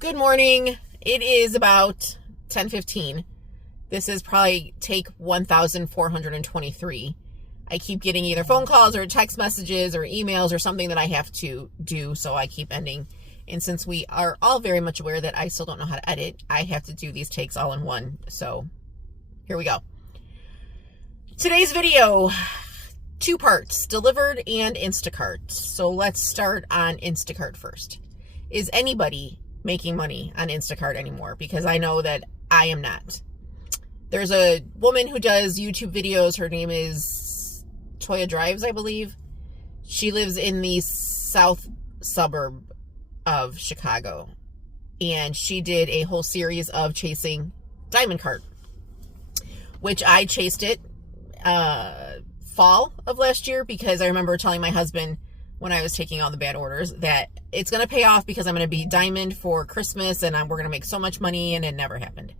Good morning. It is about 10:15. This is probably take 1423. I keep getting either phone calls or text messages or emails or something that I have to do, so I keep ending. And since we are all very much aware that I still don't know how to edit, I have to do these takes all in one. So here we go. Today's video, two parts, Dlivrd and Instacart. So let's start on Instacart first. Is anybody making money on Instacart anymore? Because I know that I am not. There's a woman who does YouTube videos. Her name is Toya Drives, I believe. She lives in the south suburb of Chicago. And she did a whole series of chasing Diamond Cart, which I chased it fall of last year because I remember telling my husband when I was taking all the bad orders that it's going to pay off because I'm going to be Diamond for Christmas and we're going to make so much money, and it never happened.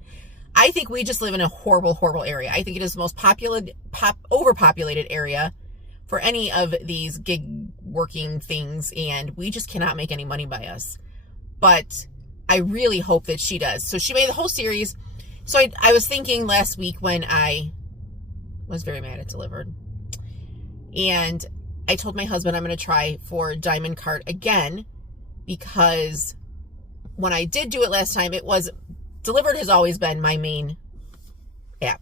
I think we just live in a horrible, horrible area. I think it is the most overpopulated area for any of these gig working things, and we just cannot make any money by us. But I really hope that she does. So she made the whole series. So I was thinking last week when I was very mad at Dlivrd, and I told my husband I'm going to try for Diamond Cart again, because when I did do it last time, Dlivrd has always been my main app.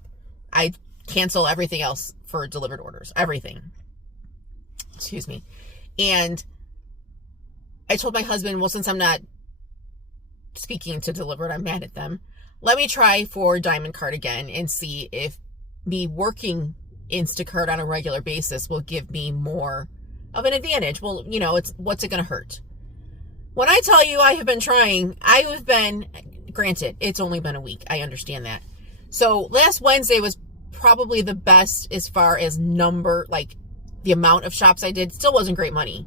I cancel everything else for Dlivrd orders, everything. Excuse me. And I told my husband, well, since I'm not speaking to Dlivrd, I'm mad at them. Let me try for Diamond Cart again and see if me working Instacart on a regular basis will give me more of an advantage. Well, what's it going to hurt? When I tell you I have been trying, granted, it's only been a week. I understand that. So last Wednesday was probably the best as far as the amount of shops I did. Still wasn't great money.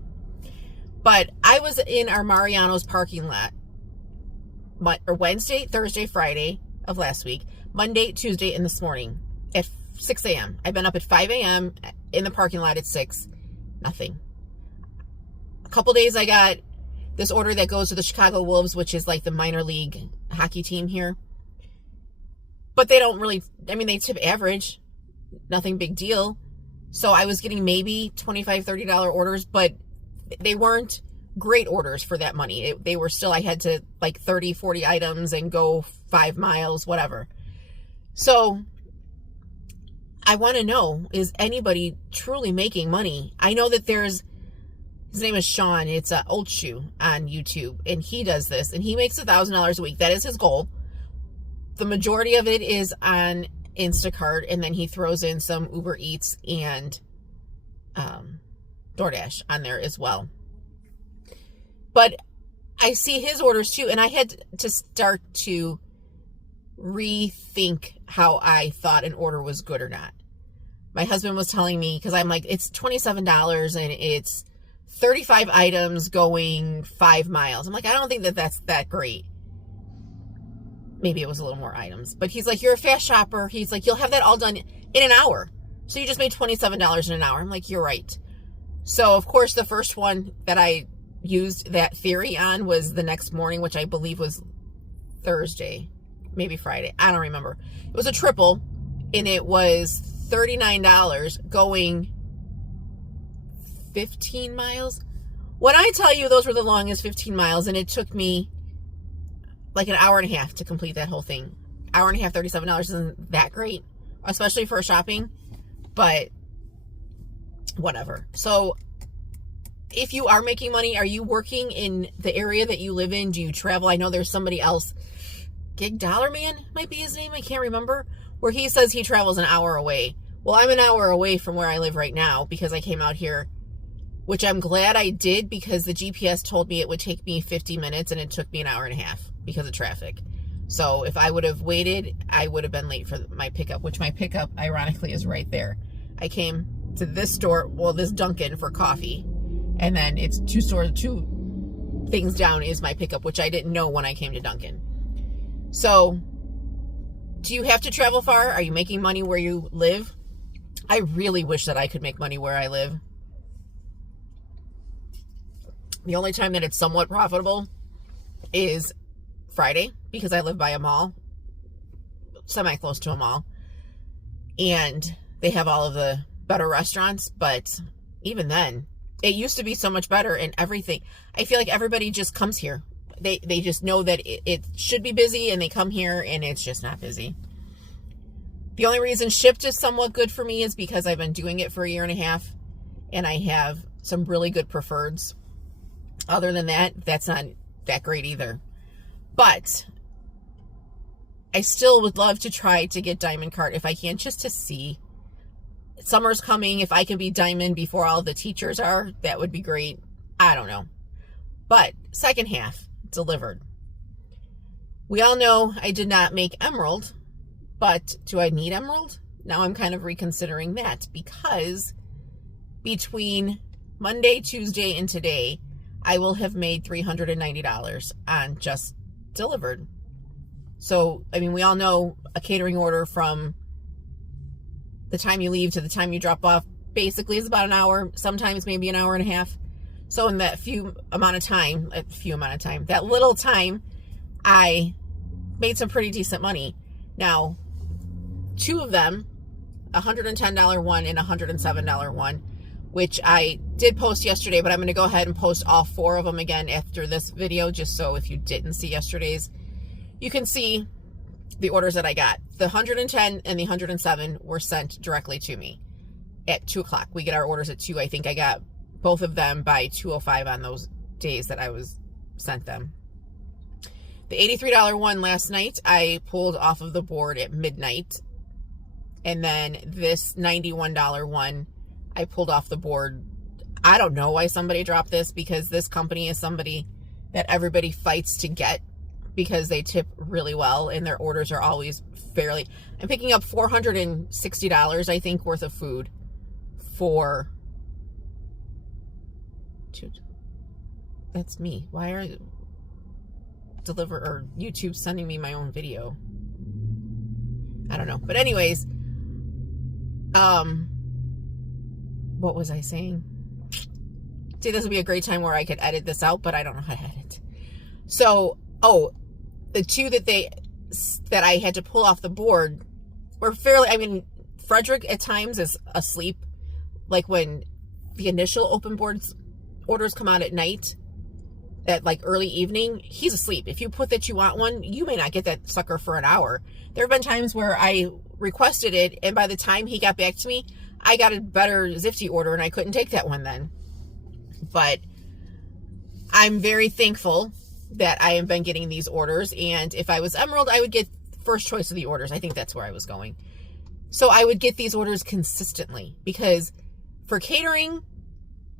But I was in our Mariano's parking lot Wednesday, Thursday, Friday of last week, Monday, Tuesday, and this morning at 6 a.m. I've been up at 5 a.m. in the parking lot at 6. Nothing. A couple days I got this order that goes to the Chicago Wolves, which is like the minor league hockey team here. But they don't really, they tip average. Nothing big deal. So I was getting maybe $25, $30 orders, but they weren't great orders for that money. They were still, I had to 30, 40 items and go 5 miles, whatever. So I want to know, is anybody truly making money? I know that his name is Sean. It's Old Shoe on YouTube, and he does this, and he makes $1,000 a week. That is his goal. The majority of it is on Instacart, and then he throws in some Uber Eats and DoorDash on there as well. But I see his orders too, and I had to start to rethink how I thought an order was good or not. My husband was telling me, because I'm like, it's $27 and it's 35 items going 5 miles. I'm like, I don't think that's that great. Maybe it was a little more items. But he's like, you're a fast shopper. He's like, you'll have that all done in an hour. So you just made $27 in an hour. I'm like, you're right. So, of course, the first one that I used that theory on was the next morning, which I believe was Thursday, maybe Friday. I don't remember. It was a triple, and it was $39 going 15 miles. When I tell you those were the longest 15 miles, and it took me like an hour and a half to complete that whole thing. Hour and a half, $37 isn't that great, especially for shopping, but whatever. So if you are making money, are you working in the area that you live in? Do you travel? I know there's somebody else, Gig Dollar Man might be his name, I can't remember, where he says he travels an hour away. Well, I'm an hour away from where I live right now because I came out here, which I'm glad I did, because the GPS told me it would take me 50 minutes and it took me an hour and a half because of traffic. So if I would have waited, I would have been late for my pickup, which my pickup, ironically, is right there. I came to this Dunkin' for coffee, and then it's two things down is my pickup, which I didn't know when I came to Dunkin'. So do you have to travel far? Are you making money where you live? I really wish that I could make money where I live. The only time that it's somewhat profitable is Friday because I live by a mall, semi-close to a mall, and they have all of the better restaurants, but even then, it used to be so much better and everything. I feel like everybody just comes here. They just know that it should be busy, and they come here, and it's just not busy. The only reason Shipt is somewhat good for me is because I've been doing it for a year and a half, and I have some really good preferreds. Other than that, that's not that great either. But I still would love to try to get Diamond Cart if I can, just to see. Summer's coming. If I can be Diamond before all the teachers are, that would be great. I don't know. But second half, Dlivrd. We all know I did not make Emerald, but do I need Emerald? Now I'm kind of reconsidering that, because between Monday, Tuesday, and today, I will have made $390 on just Dlivrd. So, I mean, we all know a catering order from the time you leave to the time you drop off basically is about an hour, sometimes maybe an hour and a half. So in that that little time, I made some pretty decent money. Now, two of them, $110 one and $107 one, which I did post yesterday, but I'm going to go ahead and post all four of them again after this video, just so if you didn't see yesterday's, you can see the orders that I got. The 110 and the 107 were sent directly to me at 2 o'clock. We get our orders at 2. I think I got both of them by 2:05 on those days that I was sent them. The $83 one last night, I pulled off of the board at midnight. And then this $91 one, I pulled off the board. I don't know why somebody dropped this, because this company is somebody that everybody fights to get, because they tip really well and their orders are always fairly. I'm picking up $460, I think, worth of food for. That's me. Why are Dlivrd or YouTube sending me my own video? I don't know. But anyways, what was I saying? See, this would be a great time where I could edit this out, but I don't know how to edit. So, the two that I had to pull off the board were fairly, I mean, Frederick at times is asleep. Like when the initial open boards orders come out at night, at like early evening, he's asleep. If you put that you want one, you may not get that sucker for an hour. There have been times where I requested it, and by the time he got back to me, I got a better Zifty order, and I couldn't take that one then. But I'm very thankful that I have been getting these orders, and if I was Emerald, I would get first choice of the orders. I think that's where I was going. So I would get these orders consistently, because for catering,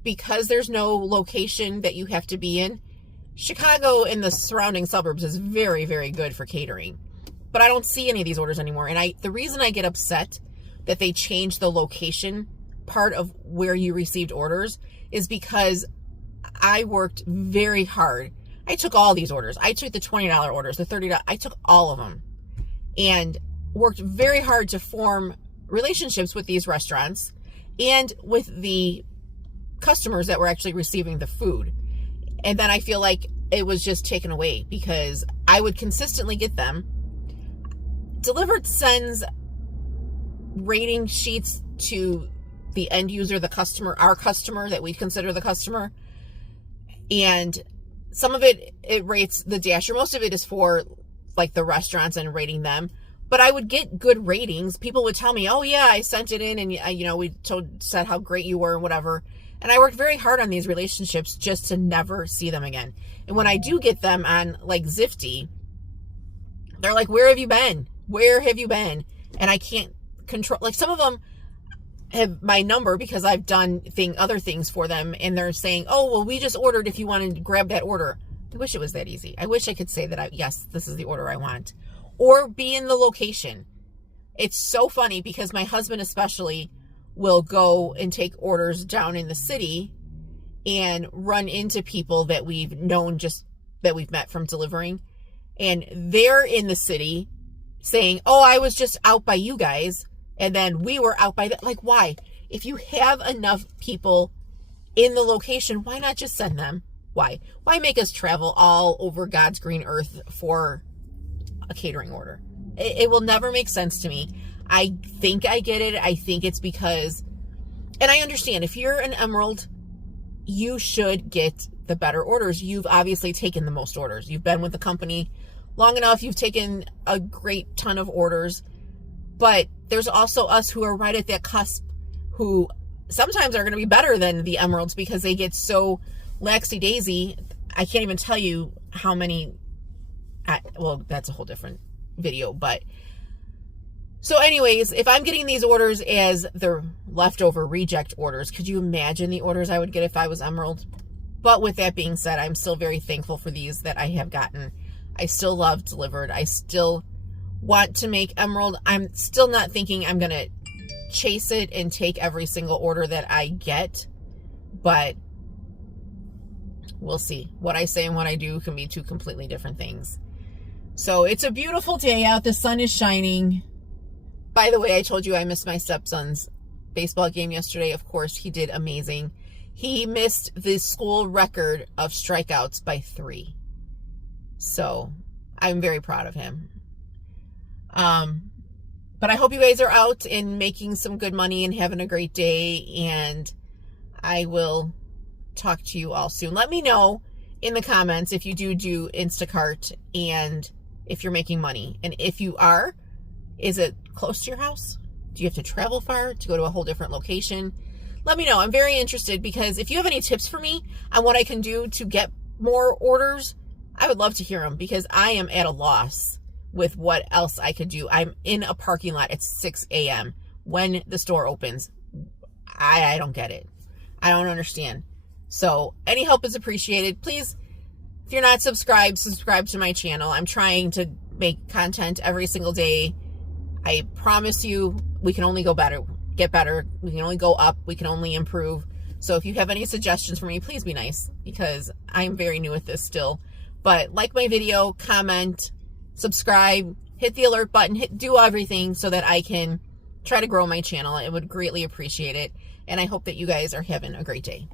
because there's no location that you have to be in, Chicago and the surrounding suburbs is very, very good for catering. But I don't see any of these orders anymore. And the reason I get upset that they changed the location part of where you received orders is because I worked very hard. I took all these orders. I took the $20 orders, the $30. I took all of them and worked very hard to form relationships with these restaurants and with the customers that were actually receiving the food. And then I feel like it was just taken away because I would consistently get them. Dlivrd sends rating sheets to the end user, the customer, our customer that we consider the customer. And some of it rates the Dasher. Most of it is for like the restaurants and rating them. But I would get good ratings. People would tell me, oh yeah, I sent it in and, we said how great you were and whatever. And I worked very hard on these relationships just to never see them again. And when I do get them on like Zifty, they're like, where have you been? Where have you been? And I can't control, like some of them have my number because I've done other things for them. And they're saying, oh, well, we just ordered if you wanted to grab that order. I wish it was that easy. I wish I could say that, yes, this is the order I want. Or be in the location. It's so funny because my husband especially will go and take orders down in the city and run into people that we've known, just that we've met from delivering. And they're in the city saying, oh, I was just out by you guys. And then we were out by that. Like, why? If you have enough people in the location, why not just send them? Why? Why make us travel all over God's green earth for a catering order? It will never make sense to me. I think I get it. I think it's because, and I understand, if you're an Emerald, you should get the better orders. You've obviously taken the most orders. You've been with the company long enough. You've taken a great ton of orders. But there's also us who are right at that cusp, who sometimes are going to be better than the Emeralds because they get so laxy-daisy. I can't even tell you how many, well, that's a whole different video. But so anyways, if I'm getting these orders as the leftover reject orders, could you imagine the orders I would get if I was Emerald? But with that being said, I'm still very thankful for these that I have gotten. I still love Dlivrd. I still want to make Emerald. I'm still not thinking I'm going to chase it and take every single order that I get, but we'll see. What I say and what I do can be two completely different things. So it's a beautiful day out. The sun is shining. By the way, I told you I missed my stepson's baseball game yesterday. Of course, he did amazing. He missed the school record of strikeouts by 3. So I'm very proud of him. But I hope you guys are out and making some good money and having a great day. And I will talk to you all soon. Let me know in the comments if you do Instacart and if you're making money. And if you are, is it close to your house? Do you have to travel far to go to a whole different location? Let me know. I'm very interested, because if you have any tips for me on what I can do to get more orders, I would love to hear them, because I am at a loss with what else I could do. I'm in a parking lot at 6 a.m. when the store opens. I don't get it. I don't understand. So any help is appreciated. Please, if you're not subscribed, subscribe to my channel. I'm trying to make content every single day. I promise you, we can only go better, get better. We can only go up. We can only improve. So if you have any suggestions for me, please be nice, because I'm very new at this still. But like my video, comment, subscribe, hit the alert button, do everything so that I can try to grow my channel. I would greatly appreciate it. And I hope that you guys are having a great day.